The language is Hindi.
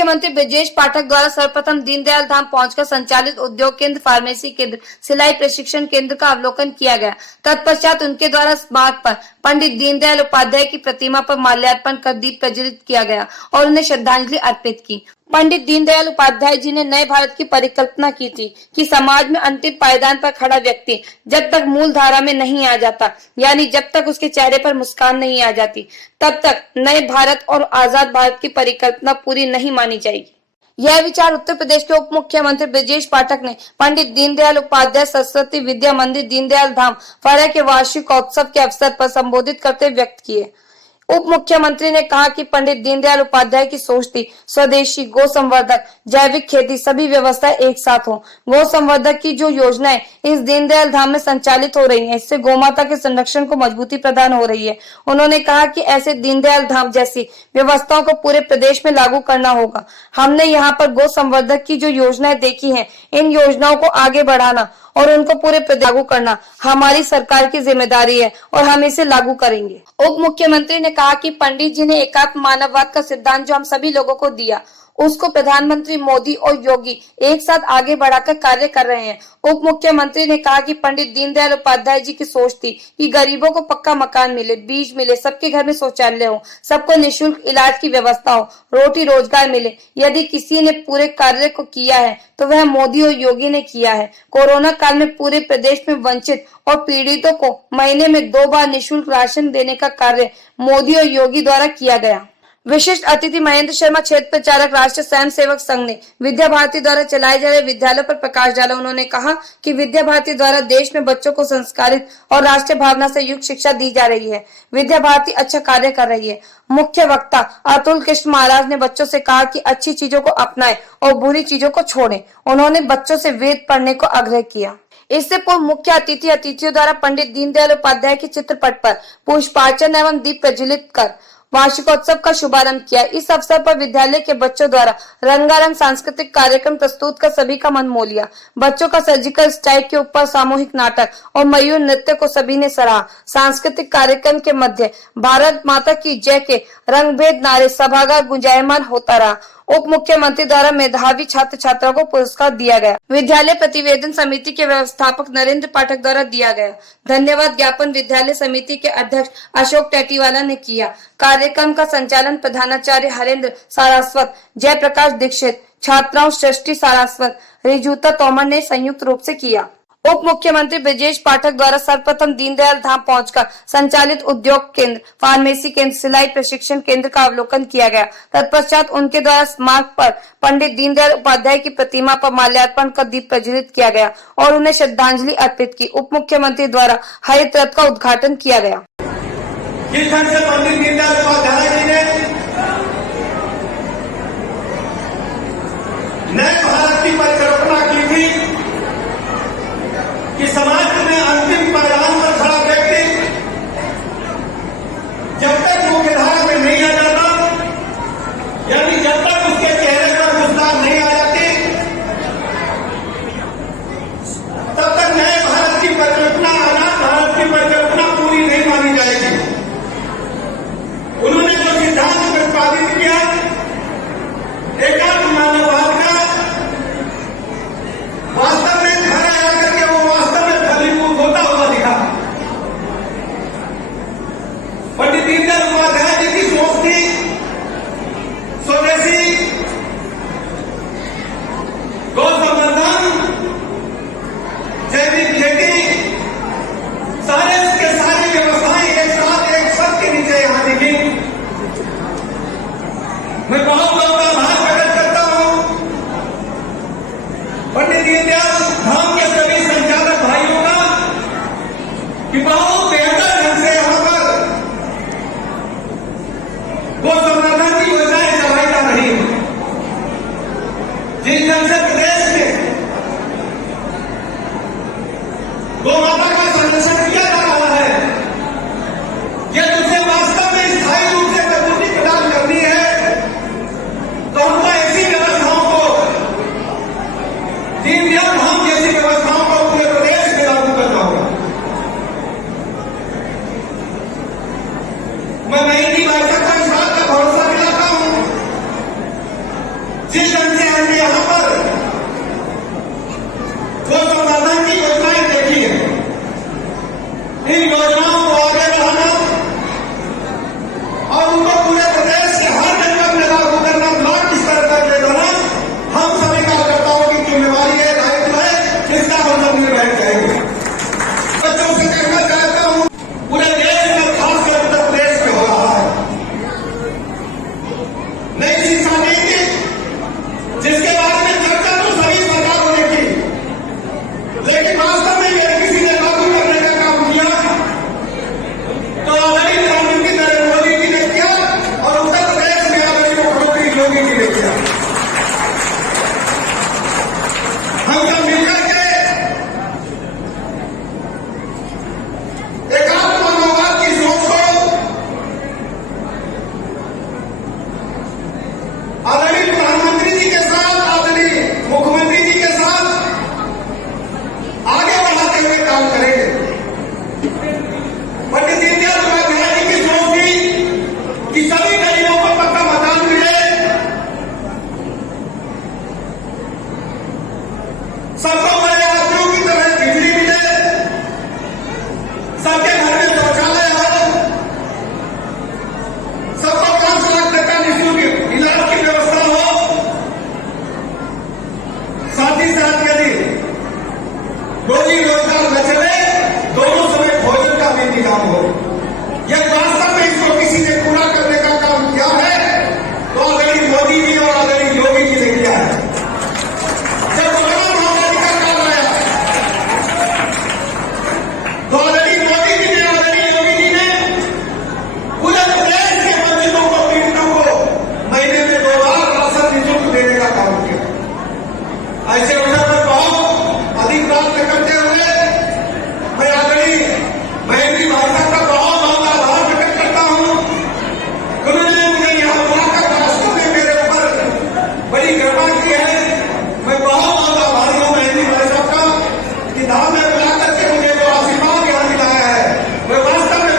मुख्यमंत्री ब्रजेश पाठक द्वारा सर्वप्रथम दीनदयाल धाम पहुंचकर संचालित उद्योग केंद्र, फार्मेसी केंद्र, सिलाई प्रशिक्षण केंद्र का अवलोकन किया गया। तत्पश्चात उनके द्वारा स्मारक पर पंडित दीनदयाल उपाध्याय की प्रतिमा पर माल्यार्पण कर दीप प्रज्वलित किया गया और उन्हें श्रद्धांजलि अर्पित की। पंडित दीनदयाल उपाध्याय जी ने नए भारत की परिकल्पना की थी कि समाज में अंतिम पायदान पर खड़ा व्यक्ति जब तक मूल धारा में नहीं आ जाता, यानी जब तक उसके चेहरे पर मुस्कान नहीं आ जाती, तब तक नए भारत और आजाद भारत की परिकल्पना पूरी नहीं मानी जाएगी। यह विचार उत्तर प्रदेश के उप मुख्यमंत्री ब्रजेश पाठक ने पंडित दीनदयाल उपाध्याय सरस्वती विद्या मंदिर दीनदयाल धाम फरा के वार्षिकोत्सव के अवसर पर संबोधित करते व्यक्त किए। उप मुख्यमंत्री ने कहा कि पंडित दीनदयाल उपाध्याय की सोच थी स्वदेशी, गौ संवर्धक, जैविक खेती, सभी व्यवस्थाएं एक साथ हो। गौ संवर्धक की जो योजनाएं इस दीनदयाल धाम में संचालित हो रही हैं, इससे गौमाता के संरक्षण को मजबूती प्रदान हो रही है। उन्होंने कहा कि ऐसे दीनदयाल धाम जैसी व्यवस्थाओं को पूरे प्रदेश में लागू करना होगा। हमने यहाँ पर गौ संवर्धक की जो योजनाएं देखी है, इन योजनाओं को आगे बढ़ाना और उनको पूरे प्रदेश लागू करना हमारी सरकार की जिम्मेदारी है और हम इसे लागू करेंगे। उप मुख्यमंत्री ने कहा कि पंडित जी ने एकात्म मानववाद का सिद्धांत जो हम सभी लोगों को दिया, उसको प्रधानमंत्री मोदी और योगी एक साथ आगे बढ़ाकर कार्य कर रहे हैं। उप मुख्यमंत्री ने कहा कि पंडित दीनदयाल उपाध्याय जी की सोच थी कि गरीबों को पक्का मकान मिले, बीज मिले, सबके घर में शौचालय हो, सबको निःशुल्क इलाज की व्यवस्था हो, रोटी रोजगार मिले। यदि किसी ने पूरे कार्य को किया है तो वह मोदी और योगी ने किया है। कोरोना काल में पूरे प्रदेश में वंचित और पीड़ितों को महीने में 2 बार निःशुल्क राशन देने का कार्य मोदी और योगी द्वारा किया गया। विशिष्ट अतिथि महेंद्र शर्मा, क्षेत्र प्रचारक, राष्ट्रीय स्वयं सेवक संघ ने विद्या भारती द्वारा चलाए जा रहे विद्यालयों पर प्रकाश डाला। उन्होंने कहा कि विद्या भारती द्वारा देश में बच्चों को संस्कारित और राष्ट्रीय भावना से युक्त शिक्षा दी जा रही है। विद्या भारती अच्छा कार्य कर रही है। मुख्य वक्ता अतुल कृष्ण महाराज ने बच्चों से कहा कि अच्छी चीजों को अपनाएं और बुरी चीजों को छोड़ें। उन्होंने बच्चों से वेद पढ़ने को आग्रह किया। इससे पूर्व मुख्य अतिथियों द्वारा पंडित दीनदयाल उपाध्याय के चित्रपट पर पुष्पार्चन एवं दीप प्रज्वलित कर वार्षिकोत्सव का शुभारंभ किया। इस अवसर पर विद्यालय के बच्चों द्वारा रंगारंग सांस्कृतिक कार्यक्रम प्रस्तुत कर सभी का मन मोह लिया। बच्चों का सर्जिकल स्ट्राइक के ऊपर सामूहिक नाटक और मयूर नृत्य को सभी ने सराहा। सांस्कृतिक कार्यक्रम के मध्य भारत माता की जय के रंगभेद नारे सभागार गुंजायमान होता रहा। उप मुख्यमंत्री द्वारा मेधावी छात्र छात्राओं को पुरस्कार दिया गया। विद्यालय प्रतिवेदन समिति के व्यवस्थापक नरेंद्र पाठक द्वारा दिया गया। धन्यवाद ज्ञापन विद्यालय समिति के अध्यक्ष अशोक टेटीवाला ने किया। कार्यक्रम का संचालन प्रधानाचार्य हरेंद्र सारस्वत, जयप्रकाश दीक्षित, छात्राओं सृष्टि सारस्वत, रिजुता तोमर ने संयुक्त रूप से किया। उप मुख्यमंत्री ब्रजेश पाठक द्वारा सर्वप्रथम दीनदयाल धाम पहुंचकर संचालित उद्योग केंद्र, फार्मेसी केंद्र, सिलाई प्रशिक्षण केंद्र का अवलोकन किया गया। तत्पश्चात उनके द्वारा स्मारक पर पंडित दीनदयाल उपाध्याय की प्रतिमा पर माल्यार्पण कर दीप प्रज्वलित किया गया और उन्हें श्रद्धांजलि अर्पित की। उप मुख्यमंत्री द्वारा हरित रथ का उद्घाटन किया गया। जिस ढंग से पंडित दीनदयाल उपाध्याय जी ने नए भारत की परिकल्पना की थी कि समाज में अंतिम पायदान पर खड़ा व्यक्ति जब तक मुख्यधारा में नहीं आ जाता, यानी जब तक उसके चेहरे पर मुस्कान नहीं आ जाती, तब तक नए भारत की परिकल्पना, आजाद भारत की परिकल्पना पूरी नहीं मानी जाएगी। उन्होंने जो सिद्धांत प्रतिपादित किया एकात्म मानववाद का, वास्तव में घर आया करके वो वास्तव में फलीभूत होता हुआ दिखा। पंडित दीनदयाल उपाध्याय जी की सोच थी स्वदेशी, गौ संवर्धन, जैविक खेती, सारे के सारी व्यवस्थाएं एक साथ एक छत के नीचे यहां दिखी। मैं बहुत बहुत आभार प्रकट करता हूं पंडित दीनदयाल धाम के सभी संचालक भाइयों का कि बहुत बेहतर ढंग से यहां पर गौ संवर्धन की योजनाएं चलाई जा रही है। जिस ढंग से प्रदेश में गौ माता का संरक्षण किया जा रहा है, यह उसे वास्तव में स्थायी रूप से मजबूती प्रदान करनी है, तो हमको ऐसी व्यवस्थाओं को, दीनदयाल धाम जैसी व्यवस्थाओं को पूरे प्रदेश में लागू करना होगा। मैं महीने की बैठक को इस बात का भरोसा दिलाता हूं काम करेंगे। पंडित दीनदयाल उपाध्याय जी की सोच थी कि सभी गरीबों को पक्का मकान मिले, सबको बड़े आदमियों की तरह बिजली मिले, सबके घर में शौचालय हो, सबको 5 लाख तक का निःशुल्क इलाज की व्यवस्था हो, साथ ही साथ यदि रोजी रोजगार न चले, दोनों समय भोजन का भी इंतजाम हो। यदि वास्तव में इसको किसी ने पूरा करने का काम किया है तो आदरणीय मोदी जी और आदरणीय योगी जी ने किया है। जब कोरोना महामारी का काल आया तो आदरणीय मोदी जी ने, आदरणीय योगी जी ने पूरे प्रदेश के वंचितों को, पीड़ितों को महीने में 2 बार राशन निःशुल्क देने का काम किया। ऐसे अवसर पर बहुत अधिक बात न करते हुए मैं आदरणीय महेंद्र भाई